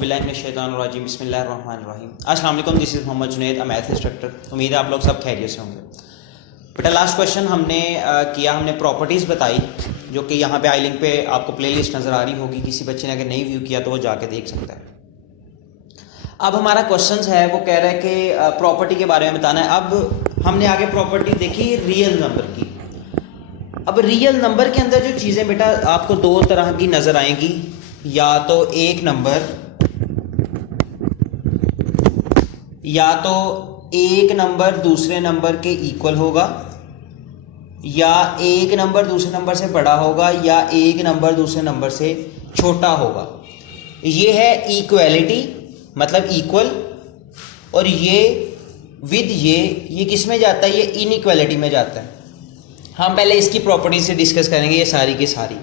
बिस्मिल्लाहिर्रहमानिर्रहीम बिस्मिल्लाहिर्रहमानिर्रहीम। अस्सलाम वालेकुम, this is Mohammad Junaid, a math instructor. उम्मीद है आप लोग सब खैरियत से होंगे। बेटा लास्ट क्वेश्चन हमने हमने प्रॉपर्टीज़ बताई, जो कि यहाँ पे आई लिंक पे आपको प्लेलिस्ट नज़र आ रही होगी। किसी बच्चे ने अगर नहीं व्यू किया तो वो जाके देख सकता है। अब हमारा क्वेश्चन है, वो कह रहा है कि प्रॉपर्टी के बारे में बताना है। अब हमने आगे प्रॉपर्टी देखी रियल नंबर की। अब रियल नंबर के अंदर जो चीज़ें बेटा आपको दो तरह की नज़र आएंगी, या तो एक नंबर दूसरे नंबर के इक्वल होगा, या एक नंबर दूसरे नंबर से बड़ा होगा, या एक नंबर दूसरे नंबर से छोटा होगा। ये है इक्वलिटी, मतलब इक्वल। और ये विद ये किस में जाता है? ये इनइक्वालिटी में जाता है। हम पहले इसकी प्रॉपर्टी से डिस्कस करेंगे, ये सारी की सारी।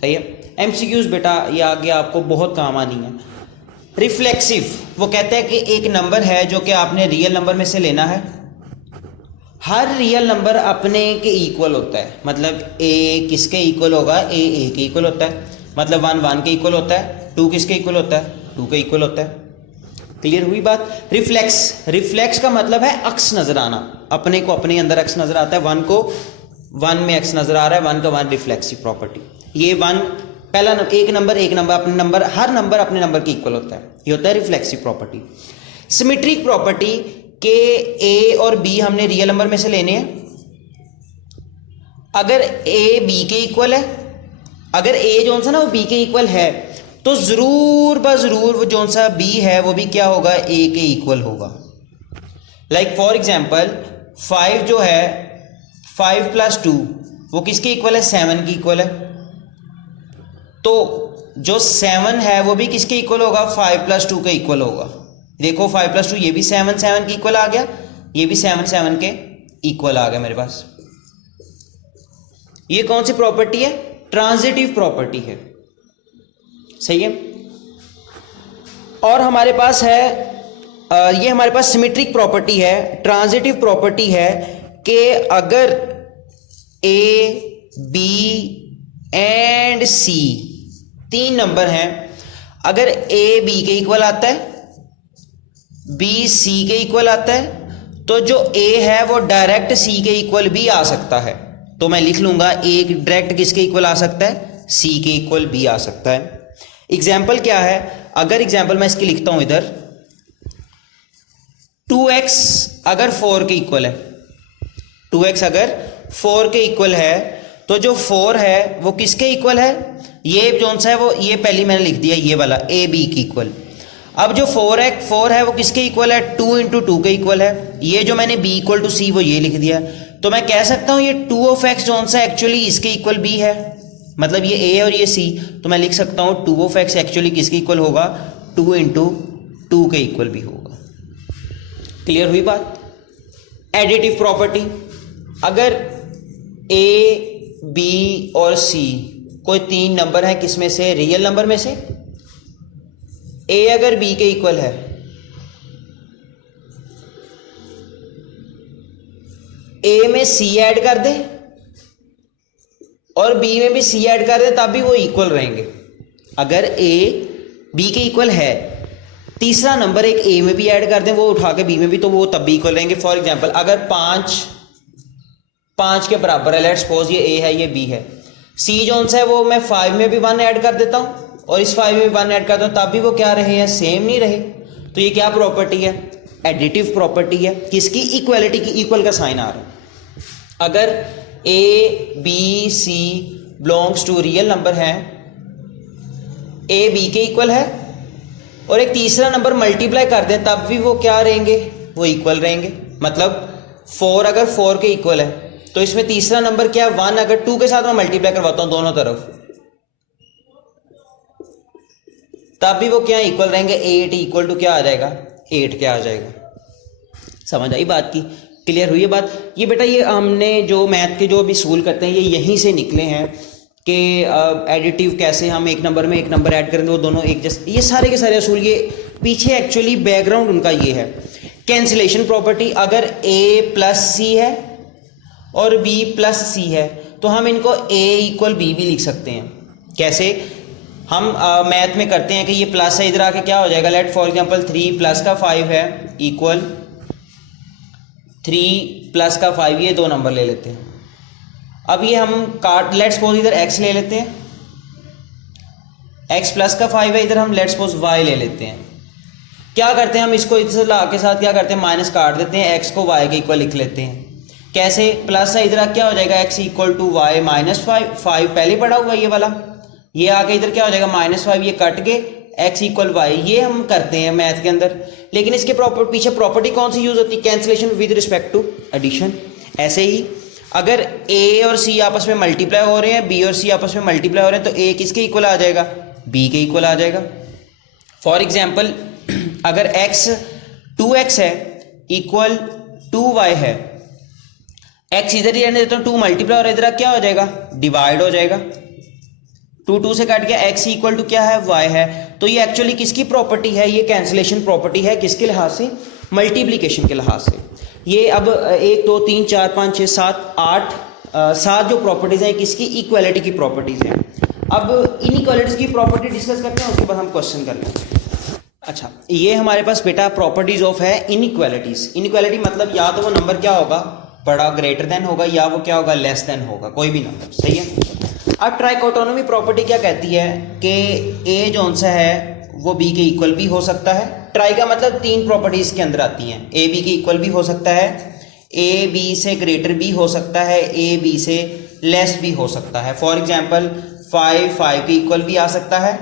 सही है। एमसीक्यूज बेटा ये आगे आपको बहुत काम आनी है। रिफ्लेक्सिव, वो कहते हैं कि एक नंबर है जो कि आपने रियल नंबर में से लेना है। हर रियल नंबर अपने के इक्वल होता है। मतलब ए किसके इक्वल होगा? ए के इक्वल होता है। मतलब 1 के इक्वल होता है। 2 किसके इक्वल होता है? 2 के इक्वल होता है। क्लियर हुई बात? रिफ्लेक्स का मतलब है अक्स नजर आना। अपने को अपने अंदर अक्स नजर आता है, 1 को 1 में अक्स नजर आ रहा है, 1 का 1 रिफ्लेक्सिव प्रॉपर्टी। ये 1 पहला एक नंबर अपने नंबर, हर नंबर अपने नंबर के इक्वल होता है। ये होता है रिफ्लेक्सिव प्रॉपर्टी। सिमेट्रिक प्रॉपर्टी के ए और बी हमने रियल नंबर में से लेने हैं। अगर ए बी के इक्वल है, अगर ए जो सा ना वो बी के इक्वल है, तो जरूर वो जो सा बी है वो भी क्या होगा? ए के इक्वल होगा। लाइक फॉर एग्जाम्पल 5 जो है, 5 + 2 वो किसके इक्वल है? 7 के इक्वल है। तो जो 7 है वो भी किसके इक्वल होगा? 5 + 2 के इक्वल होगा। देखो 5 + 2 ये भी 7 के इक्वल आ गया, ये भी 7 के इक्वल आ गया मेरे पास। ये कौन सी प्रॉपर्टी है? ट्रांजिटिव प्रॉपर्टी है। सही है। और हमारे पास है ये हमारे पास सिमेट्रिक प्रॉपर्टी है, ट्रांजिटिव प्रॉपर्टी है कि अगर ए बी एंड सी 3 नंबर हैं, अगर ए बी के इक्वल आता है, बी सी के इक्वल आता है, तो जो ए है वो डायरेक्ट सी के इक्वल भी आ सकता है। तो मैं लिख लूंगा ए डायरेक्ट किसके इक्वल आ सकता है? सी के इक्वल भी आ सकता है। एग्जाम्पल क्या है? अगर एग्जाम्पल मैं इसकी लिखता हूं इधर, 2x अगर 4 के इक्वल है, 2x अगर 4 के इक्वल है, तो जो 4 है वो किसके इक्वल है? ये जो सा है वो, ये पहली मैंने लिख दिया ये वाला ए बी के इक्वल। अब जो 4 है वो किसके इक्वल है? 2 × 2 के इक्वल है। ये जो मैंने b = c वो ये लिख दिया। तो मैं कह सकता हूं ये 2 जो सा एक्चुअली इसके इक्वल b है, मतलब ये a और ये c। तो मैं लिख सकता हूं 2 एक्चुअली किसके इक्वल होगा? 2 × 2 के इक्वल भी होगा। क्लियर हुई बात? एडिटिव प्रॉपर्टी, अगर a b और c कोई 3 नंबर है, किसमें से? रियल नंबर में से। a अगर b के इक्वल है, a में c ऐड कर दे और b में भी c ऐड कर दे, तब भी वो इक्वल रहेंगे। अगर a b के इक्वल है, तीसरा नंबर एक a में भी ऐड कर दें, वो उठा के b में भी, तो वो तब भी इक्वल रहेंगे। फॉर एग्जांपल अगर 5 के बराबर है, लेट्स सपोज ये a है ये b है, c जो सा है वो मैं 5 में भी 1 ऐड कर देता हूं और इस 5 में भी 1 ऐड करता हूं, तब भी वो क्या रहे हैं? सेम नहीं रहे। तो ये क्या प्रॉपर्टी है? एडिटिव प्रॉपर्टी है। किसकी? इक्वालिटी की, इक्वल का साइन आ रहा है। अगर a b c belongs to real number है, a b के इक्वल है, और एक तीसरा नंबर मल्टीप्लाई कर दें, तब भी वो क्या रहेंगे? वो इक्वल रहेंगे। मतलब 4 अगर 4 के इक्वल है, तो इसमें तीसरा नंबर क्या? 1 अगर 2 के साथ मैं मल्टीप्लाई करवाता हूं दोनों तरफ, तब भी वो क्या इक्वल रहेंगे? 8 = क्या आ जाएगा? 8 क्या आ जाएगा? समझ आई बात की? क्लियर हुई है बात? ये बेटा ये हमने जो मैथ के जो अभी असूल करते हैं, ये यहीं से निकले हैं कि एडिटिव कैसे हम एक नंबर में एक नंबर ऐड करेंगे, वो दोनों एक जैसे। ये सारे के सारे असूल, ये पीछे एक्चुअली बैकग्राउंड उनका ये है। कैंसिलेशन प्रॉपर्टी, अगर a + c है और b + c है, तो हम इनको a = b भी लिख सकते हैं। कैसे? हम मैथ में करते हैं कि ये प्लस है, इधर आके क्या हो जाएगा, लेट फॉर एग्जांपल 3 प्लस का 5 है इक्वल 3 प्लस का 5, ये दो नंबर ले लेते हैं। अब ये हम काट, लेट सपोज इधर x ले लेते हैं, x प्लस का 5 है, इधर हम लेट सपोज y ले लेते हैं। क्या करते हैं हम इसको इधर ला के साथ क्या करते हैं, माइनस काट देते हैं, x को y के इक्वल लिख लेते हैं। कैसे, प्लस है, इधर क्या हो जाएगा, x equal to Y minus 5, 5 पहले पड़ा हुआ ये वाला, ये आके इधर क्या हो जाएगा -5, ये कट के x इक्वल वाई, ये हम करते हैं मैथ के अंदर। लेकिन इसके पीछे प्रॉपर्टी कौन सी यूज होती है, cancellation with respect to addition. ऐसे ही अगर a और c आपस में मल्टीप्लाई हो रहे हैं, b और c आपस में मल्टीप्लाई हो रहे हैं, तो a किसके इक्वल आ जाएगा, b के इक्वल आ जाएगा। फॉर एग्जाम्पल अगर x 2x है इक्वल 2y है, x इधर ही रहने देता हूँ, 2 मल्टीप्लाई और इधर क्या हो जाएगा, डिवाइड हो जाएगा, 2 से कट गया, x इक्वल टू क्या है, y है। तो ये एक्चुअली किसकी प्रॉपर्टी है, ये कैंसिलेशन प्रॉपर्टी है, किसके लिहाज से, मल्टीप्लिकेशन के लिहाज से। ये अब 1 2 3 4 5 6 7 8 7 जो प्रॉपर्टीज हैं किसकी, इक्वालिटी की प्रॉपर्टीज हैं। अब इनइक्वालिटीज की प्रॉपर्टी डिस्कस करते हैं, उसके बाद हम क्वेश्चन कर लेंगे। अच्छा, ये हमारे पास बेटा प्रॉपर्टीज ऑफ है इनइक्वालिटीज। इनइक्वालिटी मतलब या तो वो नंबर क्या होगा, बड़ा ग्रेटर देन होगा, या वो क्या होगा, लेस देन होगा, कोई भी नंबर, सही है। अब ट्राइकोटोनॉमी प्रॉपर्टी क्या कहती है कि ए जो सा है वो बी के इक्वल भी हो सकता है। ट्राई का मतलब 3 प्रॉपर्टीज के अंदर आती हैं, ए बी के इक्वल भी हो सकता है, ए बी से ग्रेटर भी हो सकता है, ए बी से लेस भी हो सकता है। फॉर एग्जांपल 5 के इक्वल भी आ सकता है,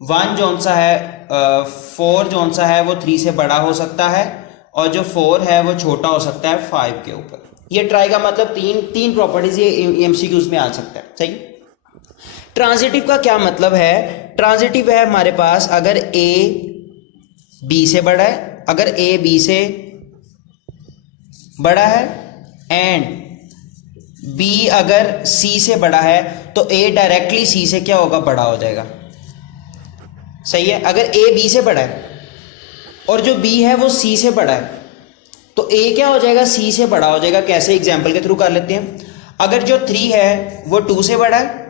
1 जो सा है 4 जो सा है वो 3 से बड़ा हो सकता है, और जो 4 है वो छोटा हो सकता है 5 के ऊपर। ये ट्राई का मतलब तीन प्रॉपर्टीज ये एमसीक्यूज में आ सकता है, सही। ट्रांजिटिव का क्या मतलब है, ट्रांजिटिव है हमारे पास अगर a b से बड़ा है, अगर a b से बड़ा है एंड b अगर c से बड़ा है, तो a डायरेक्टली c से क्या होगा, बड़ा हो जाएगा, सही है। अगर a b से बड़ा है और जो b है वो c से बड़ा है, तो a क्या हो जाएगा, c से बड़ा हो जाएगा। कैसे, एग्जाम्पल के थ्रू कर लेते हैं। अगर जो 3 है वो 2 से बड़ा है,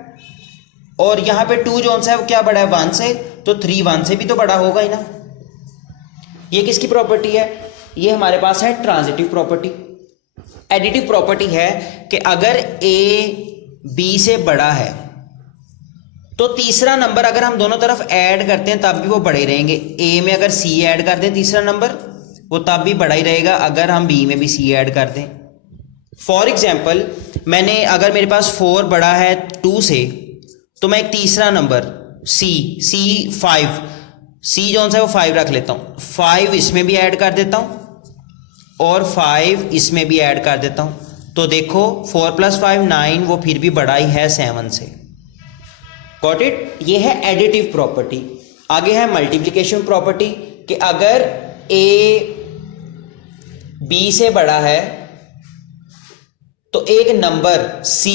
और यहाँ पे 2 जो सा है वो क्या बड़ा है, 1 से, तो 3 1 से भी तो बड़ा होगा ही ना। ये किसकी प्रॉपर्टी है, ये हमारे पास है ट्रांजिटिव प्रॉपर्टी। एडिटिव प्रॉपर्टी है कि अगर a b से बड़ा है तो तीसरा नंबर अगर हम दोनों तरफ ऐड करते हैं तब भी वो बड़े रहेंगे। a में अगर c ऐड कर दें तीसरा नंबर, वो तब भी बड़ा ही रहेगा अगर हम b में भी c ऐड कर दें। फॉर एग्जाम्पल मैंने, अगर मेरे पास 4 बड़ा है 2 से, तो मैं एक तीसरा नंबर c 5, c जो सा है वो 5 रख लेता हूँ, 5 इसमें भी ऐड कर देता हूँ और 5 इसमें भी ऐड कर देता हूँ, तो देखो 4 + 5 9, वो फिर भी बड़ा ही है 7 से। गॉट इट, ये है एडिटिव प्रॉपर्टी। आगे है मल्टीप्लिकेशन प्रॉपर्टी कि अगर a b से बड़ा है तो एक नंबर c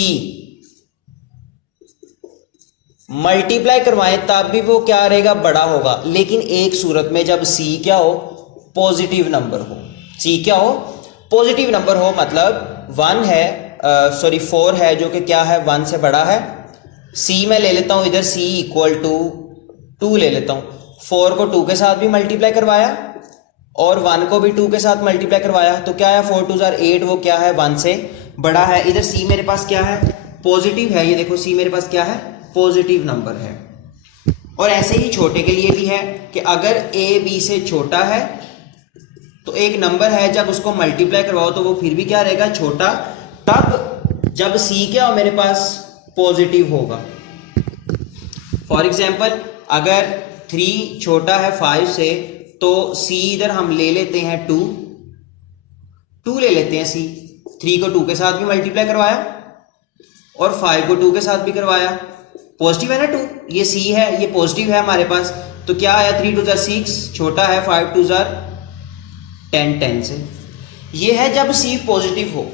मल्टीप्लाई करवाएं तब भी वो क्या रहेगा, बड़ा होगा। लेकिन एक सूरत में जब c क्या हो, पॉजिटिव नंबर हो, c क्या हो, पॉजिटिव नंबर हो, मतलब 1 है 4 है जो कि क्या है, 1 से बड़ा है। c में ले लेता हूं इधर c इक्वल टू 2 ले लेता हूं, 4 को 2 के साथ भी मल्टीप्लाई करवाया और 1 को भी 2 के साथ मल्टीप्लाई करवाया, तो क्या है 4 2 8, वो क्या है 1 से बड़ा है। इधर c मेरे पास क्या है, पॉजिटिव है, ये देखो c मेरे पास क्या है, पॉजिटिव नंबर है। और ऐसे ही छोटे के लिए भी है कि अगर a b से छोटा है तो एक नंबर है जब उसको मल्टीप्लाई करवाओ तो वो फिर भी क्या रहेगा, छोटा, तब जब c क्या हो मेरे पास, पॉजिटिव होगा। फॉर एग्जाम्पल अगर 3 छोटा है 5 से, तो c इधर हम ले लेते हैं 2 ले लेते हैं c, 3 को 2 के साथ भी मल्टीप्लाई करवाया और 5 को 2 के साथ भी करवाया, पॉजिटिव है ना 2, ये c है, ये पॉजिटिव है हमारे पास, तो क्या आया 3 2 6, छोटा है 5 2 10 से। ये है जब c पॉजिटिव हो।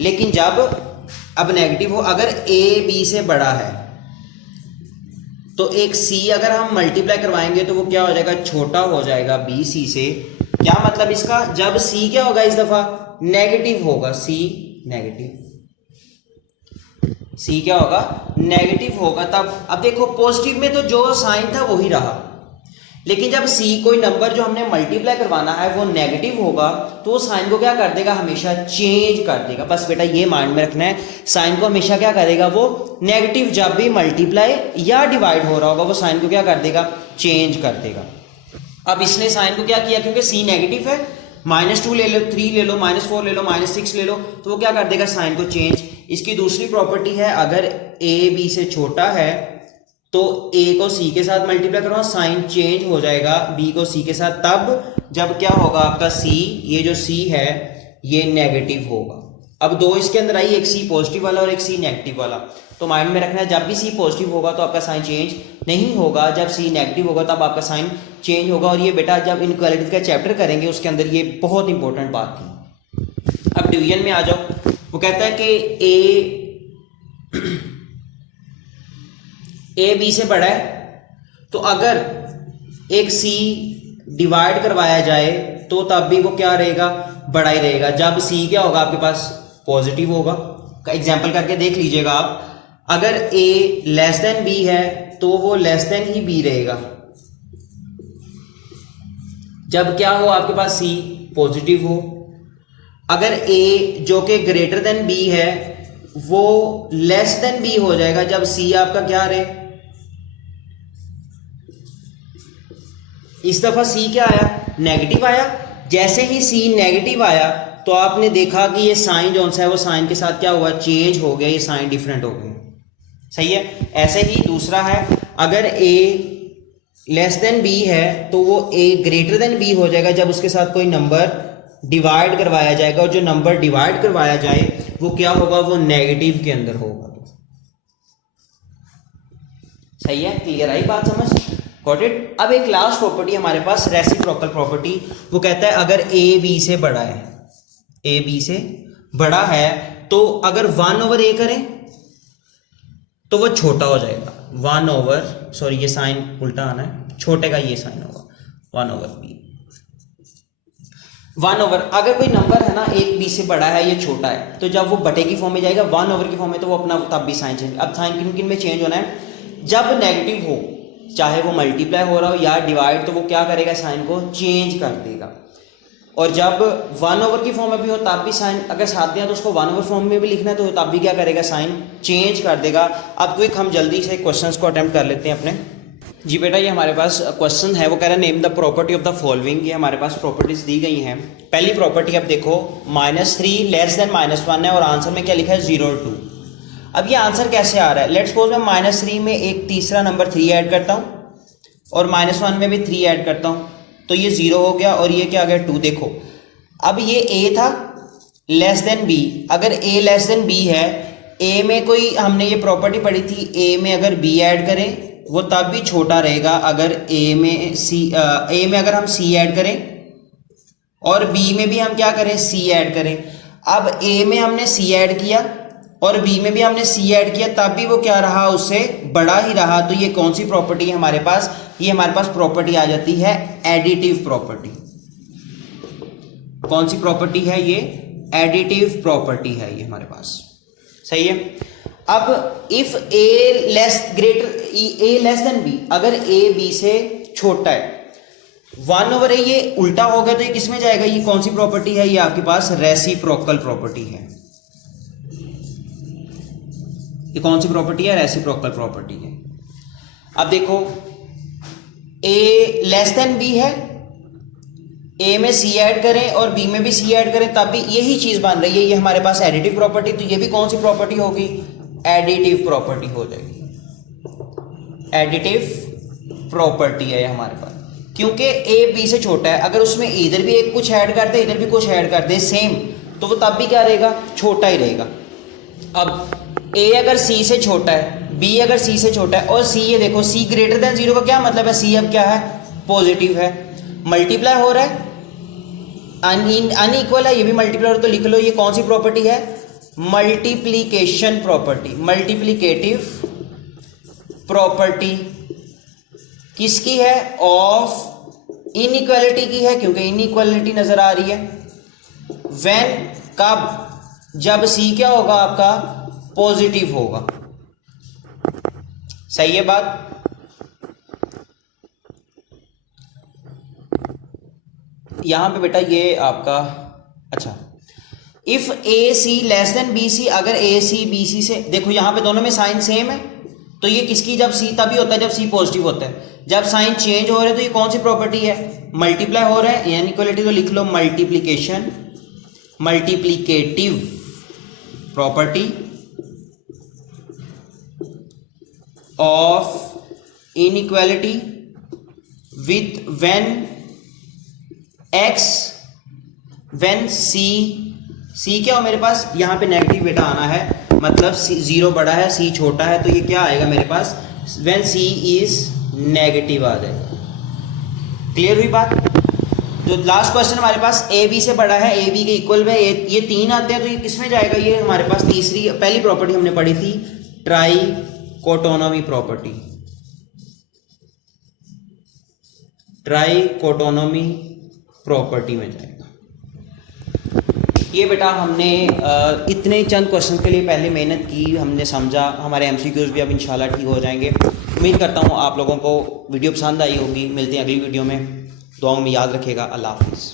लेकिन जब अब नेगेटिव हो, अगर a b से बड़ा है तो एक c अगर हम मल्टीप्लाई करवाएंगे तो वो क्या हो जाएगा, छोटा हो जाएगा b c से। क्या मतलब इसका, जब c क्या होगा, इस दफा नेगेटिव होगा, c नेगेटिव। सी क्या होगा, नेगेटिव होगा। तब अब देखो पॉजिटिव में तो जो साइन था वही रहा, लेकिन जब सी कोई नंबर जो हमने मल्टीप्लाई करवाना है वो नेगेटिव होगा तो वो साइन को क्या कर देगा, हमेशा चेंज कर देगा। बस बेटा ये माइंड में रखना है, साइन को हमेशा क्या करेगा, वो नेगेटिव जब भी मल्टीप्लाई या डिवाइड हो रहा होगा वो साइन को क्या कर देगा, चेंज कर देगा। अब इसने साइन को क्या किया, क्योंकि सी नेगेटिव है, -2 ले लो, 3 ले लो, -4 ले लो, -6 ले लो, तो वो क्या कर देगा, साइन को चेंज। इसकी दूसरी प्रॉपर्टी है, अगर ए बी से छोटा है तो ए को सी के साथ मल्टीप्लाई करो, साइन चेंज हो जाएगा बी को सी के साथ, तब जब क्या होगा आपका सी, ये जो सी है ये नेगेटिव होगा। अब दो इसके अंदर आई, एक सी पॉजिटिव वाला और एक सी नेगेटिव वाला, तो माइंड में रखना है जब भी सी पॉजिटिव होगा तो आपका साइन चेंज नहीं होगा, जब सी नेगेटिव होगा तब आपका साइन चेंज होगा। और ये बेटा जब इनइक्वालिटीज का चैप्टर करेंगे उसके अंदर ये बहुत इंपॉर्टेंट बात थी। अब डिवीजन में आ जाओ, वो कहता है कि ए बी से बड़ा है, तो अगर एक सी डिवाइड करवाया जाए तो तब भी वो क्या रहेगा, बड़ा ही रहेगा। जब सी क्या होगा आपके पास, पॉजिटिव होगा। एग्जाम्पल करके देख लीजिएगा आप, अगर ए लेस देन बी है तो वो लेस देन ही बी रहेगा। जब क्या हो आपके पास, सी पॉजिटिव हो। अगर ए जो कि ग्रेटर देन बी है वो लेस देन बी हो जाएगा जब सी आपका क्या रहे, इस दफा सी क्या आया, नेगेटिव आया। जैसे ही सी नेगेटिव आया तो आपने देखा कि ये साइन जो है वो साइन के साथ क्या हुआ, चेंज हो गया, ये साइन डिफरेंट हो गया। सही है। ऐसे ही दूसरा है, अगर ए लेस देन बी है तो वो ए ग्रेटर देन बी हो जाएगा जब उसके साथ कोई नंबर डिवाइड करवाया जाएगा, और जो नंबर डिवाइड करवाया जाए वो क्या होगा, वो नेगेटिव के अंदर होगा। सही है, क्लियर आई बात समझ, गॉट इट। अब एक लास्ट प्रॉपर्टी हमारे पास, रेसिप्रोकल प्रॉपर्टी, वो कहता है अगर ए बी से बड़ा है, ए बी से बड़ा है तो अगर 1/a करें तो वो छोटा हो जाएगा, 1/, सॉरी ये साइन उल्टा आना है, छोटे का ये साइन होगा 1/b। 1/, अगर कोई नंबर है ना एक बी से बड़ा है, ये छोटा है, तो जब वो बटे की फॉर्म में जाएगा 1/, की फॉर्म में, तो वो अपना तब भी साइन चेंज। अब साइन किन किन में चेंज होना है, जब नेगेटिव हो, चाहे वो मल्टीप्लाई हो रहा हो या डिवाइड, तो वो क्या करेगा, साइन को चेंज कर देगा। और जब 1/, की फॉर्म में भी हो तब भी साइन, अगर साथ दिया तो उसको 1/, फॉर्म में भी लिखना है तो तब भी क्या करेगा, साइन चेंज कर देगा। अब क्विक हम जल्दी से क्वेश्चंस को अटेम्प्ट कर लेते हैं अपने। जी बेटा, ये हमारे पास क्वेश्चन है, वो कह रहा है name the property of the following. ये हमारे पास प्रॉपर्टीज दी गई हैं। पहली प्रॉपर्टी अब देखो, -3 लेस देन -1 है और आंसर में क्या लिखा है, 0 और 2। अब ये आंसर कैसे आ रहा है, लेट्स सपोज मैं -3 में एक तीसरा नंबर 3 ऐड करता हूँ और -1 में भी 3 ऐड करता हूँ, तो ये 0 हो गया और ये क्या आ गया, 2। देखो अब ये a था लेस देन b, अगर a लेस देन b है, a में कोई हमने ये प्रॉपर्टी पढ़ी थी, a में अगर b ऐड करें वो तब भी छोटा रहेगा अगर a में अगर हम c ऐड करें और b में भी हम क्या करें, c ऐड करें। अब a में हमने c ऐड किया और b में भी हमने c ऐड किया, तब भी वो क्या रहा, उससे बड़ा ही रहा। तो ये कौन सी प्रॉपर्टी है हमारे पास, ये हमारे पास प्रॉपर्टी आ जाती है एडिटिव प्रॉपर्टी। कौन सी प्रॉपर्टी है ये, एडिटिव प्रॉपर्टी है ये हमारे पास। सही है। अब if a less than b, अगर a b से छोटा है, 1/a ये उल्टा होगा तो ये किस में जाएगा, ये कौन सी प्रॉपर्टी है, ये आपके पास रेसिप्रोकल प्रॉपर्टी है। ये कौन सी प्रॉपर्टी है, रेसिप्रोकल प्रॉपर्टी है। अब देखो a लेस देन b है, a में c ऐड करें और b में भी c ऐड करें तब भी यही चीज बन रही है, ये हमारे पास एडिटिव प्रॉपर्टी। तो ये भी कौन सी प्रॉपर्टी होगी, एडिटिव प्रॉपर्टी हो जाएगी। एडिटिव प्रॉपर्टी है ये हमारे पास, क्योंकि a b से छोटा है, अगर उसमें इधर भी एक कुछ ऐड कर दे इधर भी कुछ ऐड कर दे सेम, तो वो तब भी क्या रहेगा, छोटा ही रहेगा। अब a अगर c से छोटा है, b अगर c से छोटा है और c, ये देखो c ग्रेटर देन 0 का क्या मतलब है, c अब क्या है, पॉजिटिव है, मल्टीप्लाई हो रहा है, अनइक्वल है, ये भी मल्टीप्लाई हो रहा है, तो लिख लो ये कौन सी प्रॉपर्टी है, मल्टीप्लीकेशन प्रॉपर्टी, मल्टीप्लीकेटिव प्रॉपर्टी। किसकी है, ऑफ इनइक्वालिटी की है, क्योंकि इनइक्वालिटी नजर आ रही है। व्हेन, कब, जब c क्या होगा आपका पॉजिटिव होगा। सही है बात? यहां पे बेटा ये आपका, अच्छा, if A C less than B C, अगर ए सी बी सी से, देखो यहां पे दोनों में साइन सेम है, तो ये किसकी, जब सी तभी होता है जब सी पॉजिटिव होता है। जब साइन चेंज हो रहे हैं तो ये कौन सी प्रॉपर्टी है, मल्टीप्लाई हो रहा है, इनइक्वालिटी तो लिख लो multiplication, multiplicative property of inequality with when x, when c क्या हो मेरे पास, यहां पे नेगेटिव बेटा आना है, मतलब जीरो बड़ा है सी छोटा है, तो ये क्या आएगा मेरे पास, व्हेन सी इज नेगेटिव आ जाएगा। क्लियर हुई बात? जो लास्ट क्वेश्चन हमारे पास ए बी से बड़ा है, ए बी के इक्वल में ये तीन आते हैं, तो ये किसमें जाएगा, ये हमारे पास तीसरी, पहली प्रॉपर्टी हमने पढ़ी थी ट्राइकोटोनॉमी प्रॉपर्टी, ट्राइकोटोनॉमी प्रॉपर्टी में जाएगा। ये बेटा हमने इतने चंद क्वेश्चन के लिए पहले मेहनत की, हमने समझा, हमारे एमसीक्यूज भी अब इंशाल्लाह ठीक हो जाएंगे। उम्मीद करता हूँ आप लोगों को वीडियो पसंद आई होगी। मिलते हैं अगली वीडियो में, दुआओं में याद रखिएगा। अल्लाह हाफिज़।